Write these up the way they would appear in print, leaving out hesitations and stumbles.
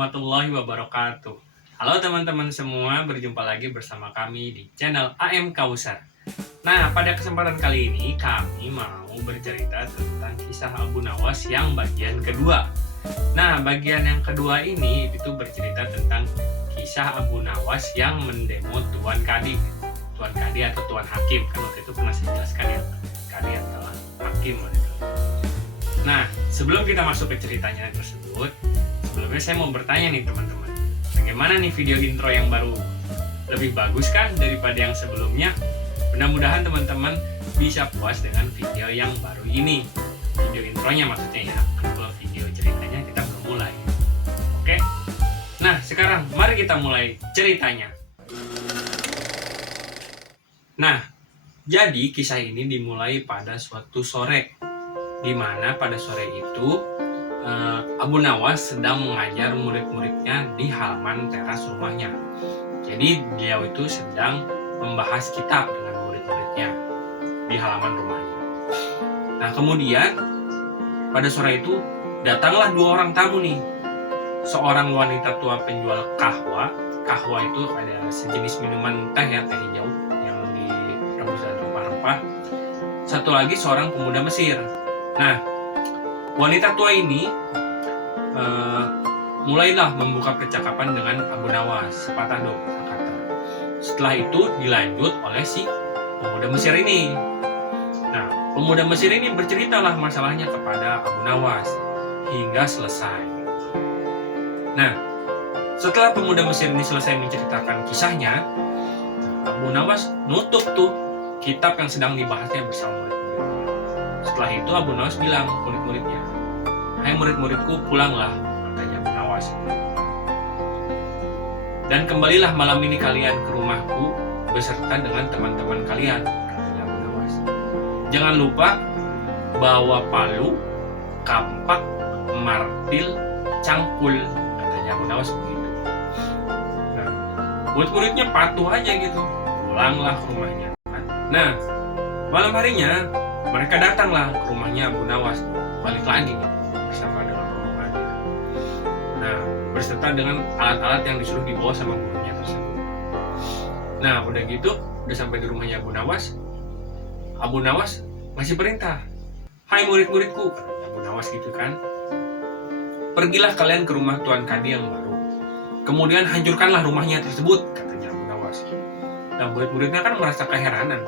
warahmatullahi wabarakatuh. Halo teman-teman semua, berjumpa lagi bersama kami di channel AM Kausar. Nah, pada kesempatan kali ini kami mau bercerita tentang kisah Abu Nawas yang bagian kedua. Nah, bagian yang kedua ini itu bercerita tentang kisah Abu Nawas yang mendemo Tuan Kadi. Tuan Kadi atau Tuan Hakim, kan waktu itu pernah saya jelaskan ya, Kadi adalah Hakim waktu itu. Nah, sebelum kita masuk ke ceritanya tersebut, sebelumnya saya mau bertanya nih teman-teman, bagaimana nih video intro yang baru? Lebih bagus kan daripada yang sebelumnya? Mudah-mudahan teman-teman bisa puas dengan video yang baru ini. Video intronya maksudnya ya, kalau video ceritanya kita belum mulai. Oke? Nah, sekarang mari kita mulai ceritanya. Nah, jadi kisah ini dimulai pada suatu sore, di mana pada sore itu Abu Nawas sedang mengajar murid-muridnya di halaman teras rumahnya. Jadi beliau itu sedang membahas kitab dengan murid-muridnya di halaman rumahnya. Nah, kemudian pada sore itu datanglah dua orang tamu nih. Seorang wanita tua penjual kahwa. Kahwa itu ada sejenis minuman teh ya, teh hijau yang direbus dengan rempah-rempah. Satu lagi seorang pemuda Mesir. Nah, wanita tua ini mulailah membuka percakapan dengan Abu Nawas, sepatah dua kata. Setelah itu dilanjut oleh si pemuda Mesir ini. Nah, pemuda Mesir ini berceritalah masalahnya kepada Abu Nawas hingga selesai. Nah, setelah pemuda Mesir ini selesai menceritakan kisahnya, Abu Nawas nutup tuh kitab yang sedang dibahasnya bersama murid-muridnya. Setelah itu Abu Nawas bilang ke murid-muridnya, "Hai murid-muridku, pulanglah," katanya Abu Nawas. "Dan kembalilah malam ini kalian ke rumahku beserta dengan teman-teman kalian," katanya Abu Nawas. "Jangan lupa bawa palu, kampak, martil, cangkul," katanya Abu Nawas begitu. Nah, murid-muridnya patuh aja gitu, pulanglah ke rumahnya. Nah, malam harinya mereka datanglah ke rumahnya Abu Nawas, balik lagi bersama dengan rombongannya. Nah, berserta dengan alat-alat yang disuruh dibawa sama gurunya tersebut. Nah, udah gitu, udah sampai di rumahnya Abu Nawas. Abu Nawas ngasih perintah, "Hai murid-muridku," katanya Abu Nawas gitu kan, "pergilah kalian ke rumah Tuan Kadi yang baru. Kemudian hancurkanlah rumahnya tersebut," katanya Abu Nawas. Nah, murid-muridnya kan merasa keheranan.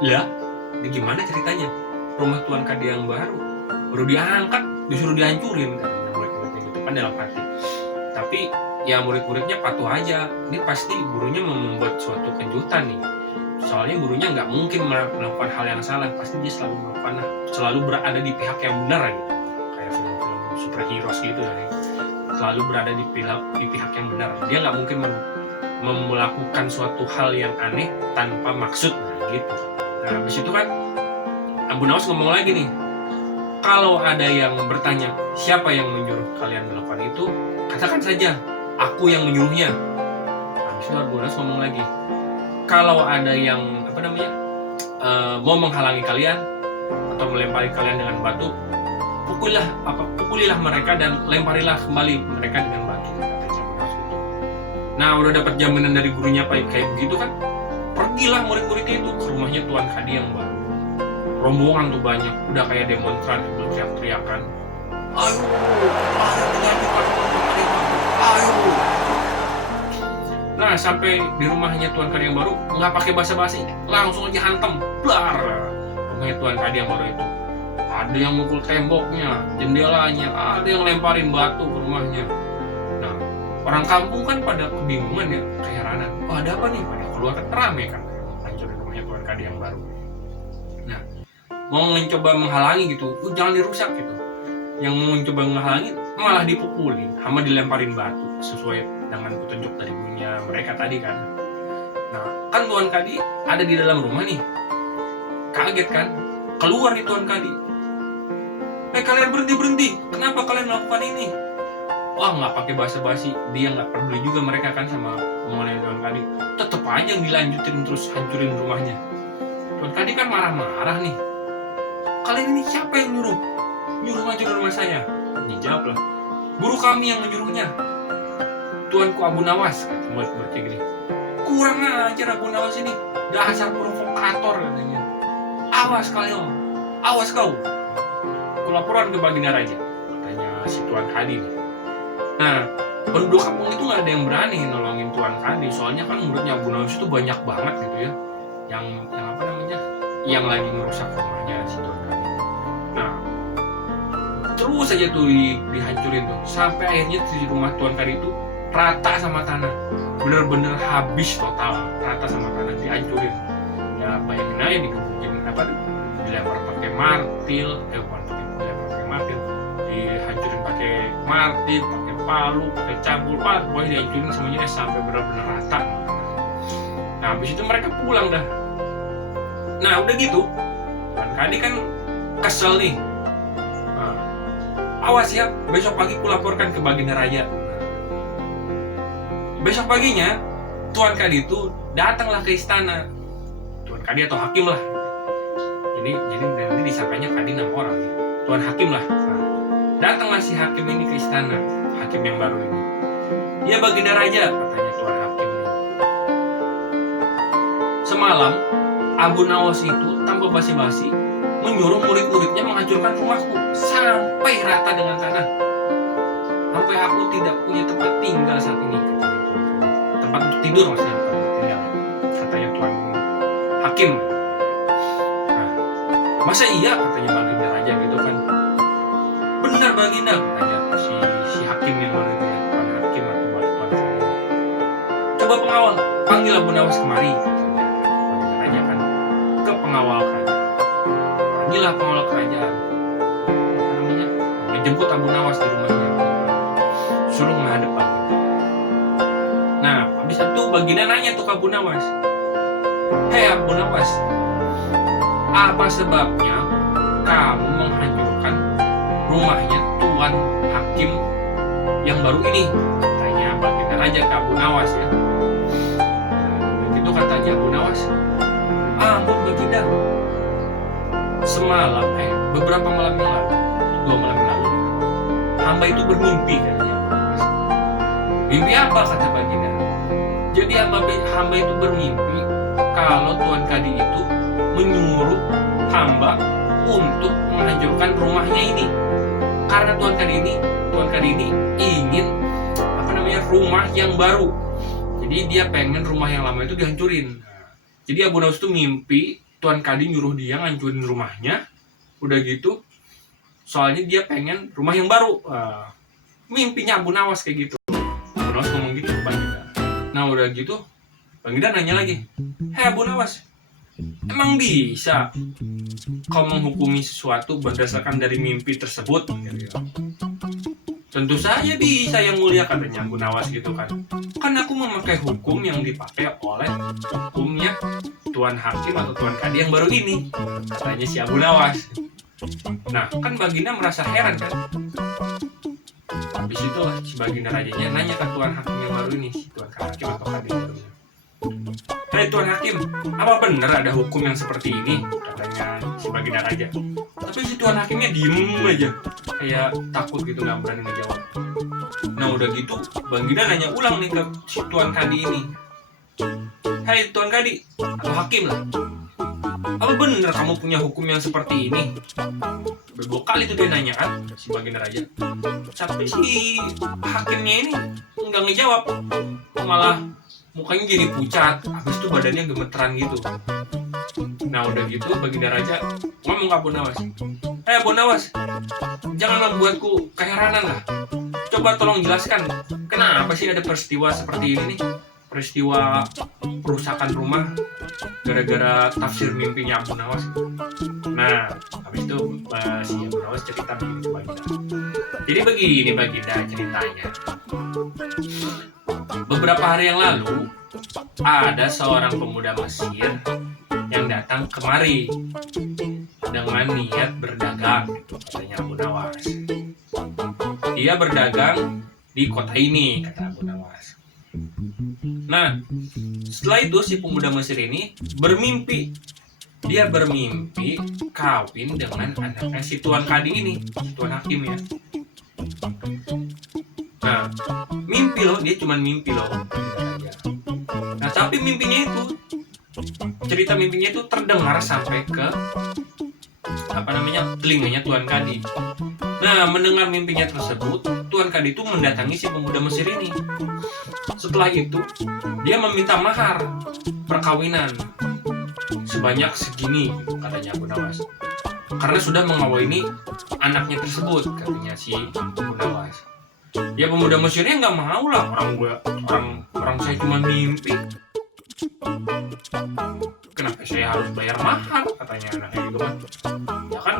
Lah, ini gimana ceritanya? Rumah Tuan Kadi yang baru diangkat, disuruh dihancurin, katanya murid-muridnya gitu kan dalam hati. Tapi ya murid-muridnya patuh aja. Ini pasti gurunya membuat suatu kejutan nih. Soalnya gurunya nggak mungkin melakukan hal yang salah. Pasti dia selalu berada di pihak yang benar gitu. Kayak film-film superhero gitu ya. Selalu berada di pihak yang benar. Dia nggak mungkin melakukan suatu hal yang aneh tanpa maksud gitu. Nah, habis itu kan Abu Nawas ngomong lagi nih, "Kalau ada yang bertanya siapa yang menyuruh kalian melakukan itu, katakan saja aku yang menyuruhnya." Habis itu Abu Nawas ngomong lagi, "Kalau ada yang mau menghalangi kalian atau melempari kalian dengan batu, pukulilah mereka dan lemparilah kembali mereka dengan batu," katanya Abu Nawas itu. Nah, udah dapat jaminan dari gurunya kayak begitu kan, pergilah murid-muridnya itu ke rumahnya Tuan Kadi yang baru. Rombongan tuh banyak, udah kayak demonstran, teriak-teriakan, "Ayo, ayo!" Nah, sampai di rumahnya Tuan Kadi yang baru, nggak pakai basa-basi, langsung aja hantam, blar, rumahnya Tuan Kadi yang baru itu. Ada yang mukul temboknya, jendelanya, ada yang lemparin batu ke rumahnya. Nah, orang kampung kan pada kebingungan ya, keheranan. "Oh, ada apa nih?" Pada keluar rame kan, hancurin rumahnya Tuan Kadi yang baru. Nah, mau mencoba menghalangi gitu, jangan dirusak gitu. Yang mau mencoba menghalangi malah dipukulin, sama dilemparin batu sesuai dengan petunjuk dari gurunya mereka tadi kan. Nah, kan Tuan Kadi ada di dalam rumah nih. Kaget kan, keluar nih Tuan Kadi. Kalian berhenti, kenapa kalian melakukan ini?" Wah, nggak pakai basa-basi, dia nggak peduli juga mereka kan sama omongan Tuan Kadi. Tetep aja dilanjutin terus hancurin rumahnya. Tuan Kadi kan marah-marah nih. "Kalian ini siapa yang nyuruh hancurin rumah saya?" Dijawab lah, "Guru kami yang menyuruhnya." Tuanku Abu Nawas, kata murid-muridnya gini, kurang ajar Abu Nawas ini, dasar provokator katanya. Awas kalian, awas kau. Kulaporan ke Baginda Raja, katanya si Tuan Kadi nih. Nah, penduduk kampung itu nggak ada yang berani nolongin Tuan Kadi, soalnya kan muridnya Abu Nawas itu banyak banget gitu ya, yang apa namanya, yang lagi merusak rumahnya si Tuan Kadi. Nah, terus aja tuh dihancurin tuh, sampai akhirnya di rumah Tuan Kadi itu rata sama tanah, bener-bener habis total, rata sama tanah, dihancurin. Ya bayangin aja dikebukin apa, dilempar pakai martil, bukan dilempar pakai martil, dihancurin pakai martil, pakai palu, pakai cabul, pokoknya dihancurin semuanya sampai benar-benar rata. Nah habis itu mereka pulang dah. Nah udah gitu, Tuan Kadi kan kesel nih. Nah, awas ya, besok pagi kulaporkan ke Baginda Raja. Besok paginya Tuan Kadi itu datanglah ke istana. Tuan Kadi atau hakim lah. Jadi nanti disangkanya Kadi 6 orang. Tuan hakim lah. Nah, datanglah si hakim ini ke istana, hakim yang baru ini. Ya Baginda Raja, katanya Tuan hakim ini. Semalam Abu Nawas itu tanpa basa-basi menyuruh murid-muridnya menghancurkan rumahku sampai rata dengan tanah. Sampai aku tidak punya tempat tinggal saat ini, katanya Tuan Kadi. Tempat untuk tidur maksudnya, tinggal, katanya Tuan hakim. Nah, masa iya, katanya Baginda Raja gitu kan. Benar Baginda, katanya si hakim yang baru itu ya, Tuan hakim atau Tuan Kadi. Coba pengawal, panggil Abu Nawas kemari, katanya Baginda Raja kan ke pengawal kerajaan. Panggillah pengawal kerajaan, apa namanya, menjemput Abu Nawas di rumahnya, suruh menghadap Baginda. Nah habis itu Baginda nanya tuh ke Abu Nawas, hei Abu Nawas, apa sebabnya kamu menghancurkan rumahnya Tuan hakim yang baru ini? Tanya Baginda Raja ke Abu Nawas ya. Nah, itu katanya Abu Nawas, ampun Baginda, semalam beberapa malam yang lalu, 2 malam yang lalu, hamba itu bermimpi, katanya. Mimpi apa, kata Baginda? Jadi hamba itu bermimpi kalau Tuan Kadi itu menyuruh hamba untuk menghancurkan rumahnya ini. Karena Tuan Kadi ini ingin apa namanya, rumah yang baru. Jadi dia pengen rumah yang lama itu dihancurin. Jadi Abu Nawas itu mimpi Tuan Kadi nyuruh dia ngancurin rumahnya. Udah gitu, soalnya dia pengen rumah yang baru. Mimpinya Abu Nawas kayak gitu. Abu Nawas ngomong gitu ke Baginda. Nah udah gitu Baginda nanya lagi, hei Abu Nawas, emang bisa kau menghukumi sesuatu berdasarkan dari mimpi tersebut? Tentu saja bisa yang mulia, katanya Abu Nawas gitu kan. Kan aku memakai hukum yang dipakai oleh hukumnya Tuan hakim atau Tuan Kadi yang baru ini, katanya si Abu Nawas. Nah kan Baginda merasa heran kan. Habis itu si Baginda Rajanya nanya ke Tuan hakim yang baru ini, si Tuan hakim atau Kadi yang baru ini, hei Tuan hakim, apa benar ada hukum yang seperti ini? Katanya si Baginda Raja. Tapi si Tuan hakimnya diem aja, kayak takut gitu, gak berani ngejawab. Nah udah gitu Baginda nanya ulang nih ke si Tuan Kadi ini, hei Tuan Kadi atau hakim lah, apa benar kamu punya hukum yang seperti ini? Berdua kali tuh dia nanya kan si Baginda Raja. Tapi si hakimnya ini nggak ngejawab, malah mukanya jadi pucat, habis itu badannya gemeteran gitu. Nah udah gitu Baginda Raja ngomong ke Abu Nawas, hei Abu Nawas, jangan membuatku keheranan lah. Coba tolong jelaskan, kenapa sih ada peristiwa seperti ini nih? Peristiwa perusakan rumah gara-gara tafsir mimpinya Abu Nawas. Nah habis itu si Abu Nawas cerita begini ke Baginda. Jadi begini Baginda ceritanya. Beberapa hari yang lalu ada seorang pemuda Mesir yang datang kemari dengan niat berdagang, katanya Abu Nawas. Dia berdagang di kota ini, kata Abu Nawas. Nah, setelah itu si pemuda Mesir ini bermimpi. Dia bermimpi kawin dengan anaknya si Tuan Kadi ini, si Tuan hakim ya. Nah, mimpi loh, dia cuma mimpi loh. Nah, tapi mimpinya itu, cerita mimpinya itu terdengar sampai ke telinganya Tuan Kadi. Nah, mendengar mimpinya tersebut, Tuan Kadi itu mendatangi si pemuda Mesir ini. Setelah itu, dia meminta mahar perkawinan sebanyak segini, katanya Abu Nawas. Karena sudah mengawini anaknya tersebut, katanya si Abu Nawas. Ya pemuda Mesirnya nggak mau lah, orang saya cuma mimpi. Kenapa saya harus bayar mahar, katanya anaknya gitu kan. Ya kan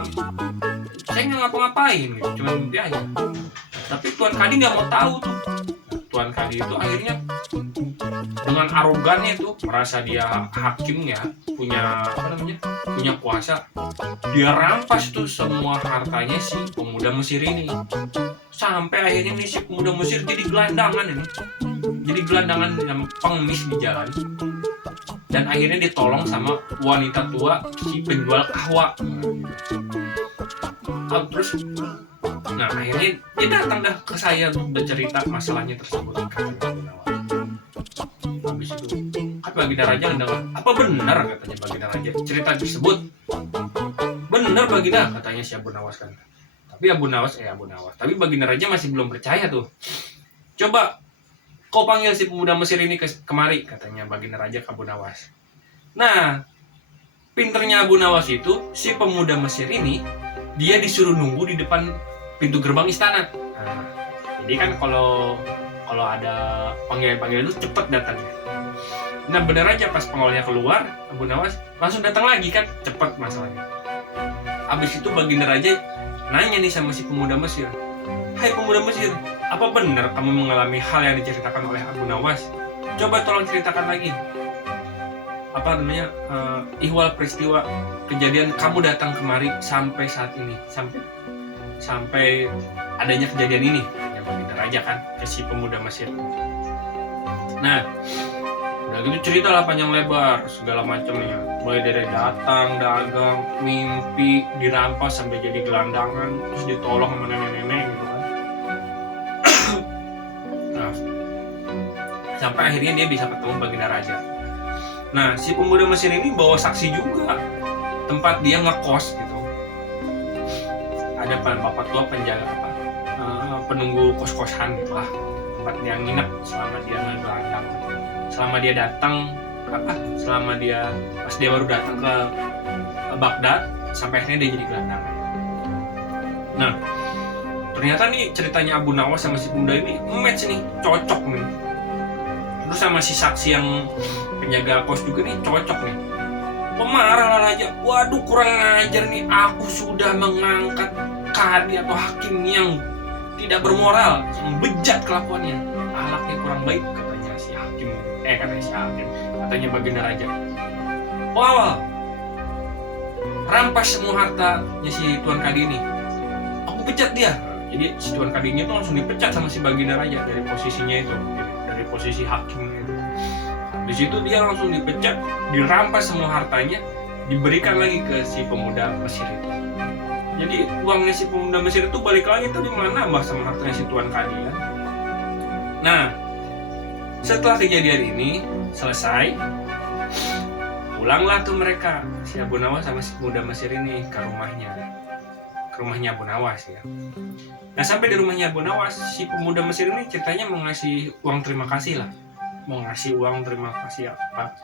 saya nggak ngapa-ngapain gitu, cuma mimpi aja. Tapi Tuan Kadi nggak mau tahu tuh. Tuan Kadi itu akhirnya dengan arogannya tuh, merasa dia hakim ya, punya punya kuasa, dia rampas tuh semua hartanya si pemuda Mesir ini. Sampai akhirnya nih si pemuda Mesir jadi gelandangan ini, jadi gelandangan yang pengemis di jalan. Dan akhirnya ditolong sama wanita tua si penjual kahwa. Terus, nah akhirnya dia datang dah ke saya untuk bercerita masalahnya tersebut. Habis itu, kan Baginda Raja mendengar, apa benar katanya Baginda Raja cerita tersebut? Benar Baginda, katanya si Abu Nawas kan. Tapi Abu Nawas, tapi Baginda Raja masih belum percaya tuh. Coba kau panggil si pemuda Mesir ini kemari, katanya Baginda Raja ke Abu Nawas. Nah, pinternya Abu Nawas itu, si pemuda Mesir ini, dia disuruh nunggu di depan pintu gerbang istana. Nah, jadi kan kalau ada panggilan itu cepet datangnya. Nah benar aja pas pengawalnya keluar, Abu Nawas langsung datang lagi kan, cepet masalahnya. Abis itu Baginda Raja nanya nih sama si pemuda Mesir, hai pemuda Mesir, apa benar kamu mengalami hal yang diceritakan oleh Abu Nawas? Coba tolong ceritakan lagi. Ihwal peristiwa kejadian kamu datang kemari sampai saat ini, sampai adanya kejadian ini, ya Baginda Raja kan ke si pemuda Mesir. Nah, udah gitu ceritalah panjang lebar segala macamnya, mulai dari datang, dagang, mimpi, dirampas sampai jadi gelandangan, terus ditolong sama nenek-nenek gitu kan. Nah, sampai akhirnya dia bisa ketemu Baginda Raja. Nah, si pemuda Mesir ini bawa saksi juga tempat dia ngekos gitu. Ada bapak tua penjaga penunggu kos-kosan gitu lah, tempat dia nginep selama dia ngegelandang, selama dia datang pas dia baru datang ke Baghdad sampai akhirnya dia jadi gelandangan. Nah, ternyata nih ceritanya Abu Nawas sama si pemuda ini match nih, cocok nih. Terus sama si saksi yang penjaga kos juga nih cocok nih. Pemarah lah Raja, waduh kurang ajar nih, aku sudah mengangkat kadi atau hakim yang tidak bermoral, yang bejat kelakuannya, akhlaknya kurang baik, katanya si hakim. Katanya Baginda Raja. Wow, rampas semua hartanya si Tuan Kadi ini, aku pecat dia. Jadi si Tuan Kadinya itu langsung dipecat sama si Baginda Raja dari posisinya itu, dari posisi hakim itu. Di situ dia langsung dipecat, dirampas semua hartanya, diberikan lagi ke si pemuda Mesir itu. Jadi uangnya si pemuda Mesir itu balik lagi, tapi malah nambah sama hartanya si Tuan Kadi kan. Nah, setelah kejadian ini selesai, pulanglah tuh mereka, si Abu Nawas sama si pemuda Mesir ini ke rumahnya Abu Nawas ya. Nah sampai di rumahnya Abu Nawas, si pemuda Mesir ini ceritanya mau ngasih uang terima kasih lah,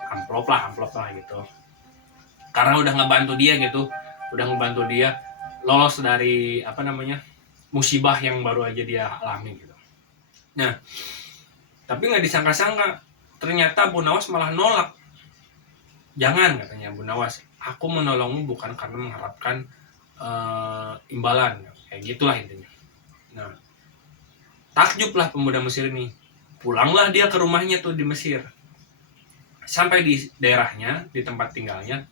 amplop lah gitu, karena udah ngebantu dia lolos dari musibah yang baru aja dia alami gitu. Nah, tapi nggak disangka-sangka ternyata Abu Nawas malah nolak. Jangan, katanya Abu Nawas, aku menolongmu bukan karena mengharapkan imbalan, kayak gitulah intinya. Nah, takjublah pemuda Mesir ini. Pulanglah dia ke rumahnya tuh di Mesir. Sampai di daerahnya, di tempat tinggalnya,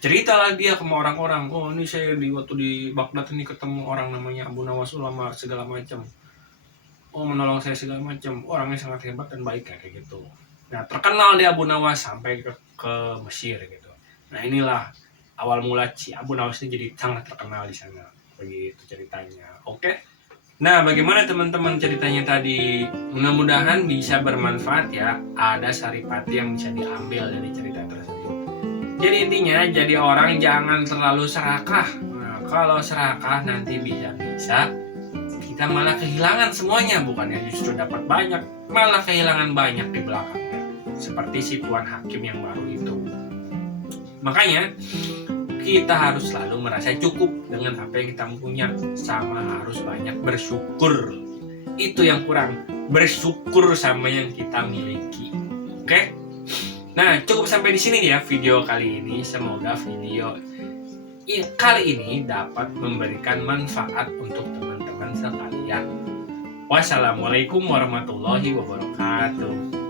ceritalah dia sama orang-orang, oh ini saya waktu di Baghdad ini ketemu orang namanya Abu Nawas, ulama segala macam, oh menolong saya segala macam, orangnya sangat hebat dan baik kayak gitu. Nah terkenal dia Abu Nawas sampai ke Mesir gitu. Nah inilah awal mula si Abu Nawas ini jadi sangat terkenal di sana, begitu ceritanya. Oke. Nah, bagaimana teman-teman ceritanya tadi? Mudah-mudahan bisa bermanfaat ya. Ada saripati yang bisa diambil dari cerita tersebut. Jadi intinya, jadi orang jangan terlalu serakah. Nah, kalau serakah nanti bisa-bisa kita malah kehilangan semuanya. Bukannya justru dapat banyak, malah kehilangan banyak di belakangnya. Seperti si Tuan Hakim yang baru itu. Makanya, kita harus selalu merasa cukup dengan apa yang kita punya, sama harus banyak bersyukur. Itu yang kurang, bersyukur sama yang kita miliki. Oke? Nah, cukup sampai di sini ya video kali ini. Semoga video kali ini dapat memberikan manfaat untuk teman-teman sekalian. Wassalamualaikum warahmatullahi wabarakatuh.